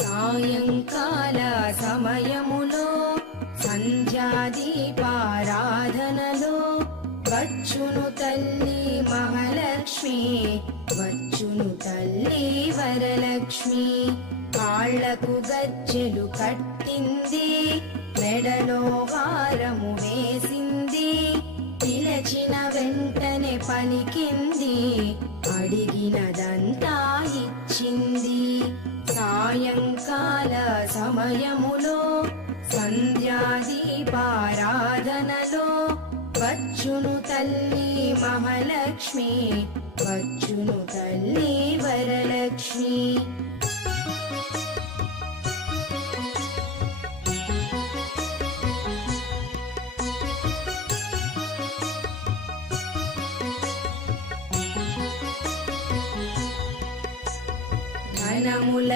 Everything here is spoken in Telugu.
సాయంకాల సమయములో సంధ్యాదీపారాధనలో వచ్చును తల్లి మహాలక్ష్మి, వచ్చును తల్లి వరలక్ష్మి. కాళ్లకు గజ్జెలు కట్టింది, మెడలో హారము వేసింది, పిలచిన వెంటనే పలికింది, అడిగినదంతా ఇచ్చింది. సాయంకాల సమయములో సంధ్యాదీపారాధనలో వచ్చును తల్లి మహాలక్ష్మి, వచ్చును తల్లి వరలక్ష్మి. ధనముల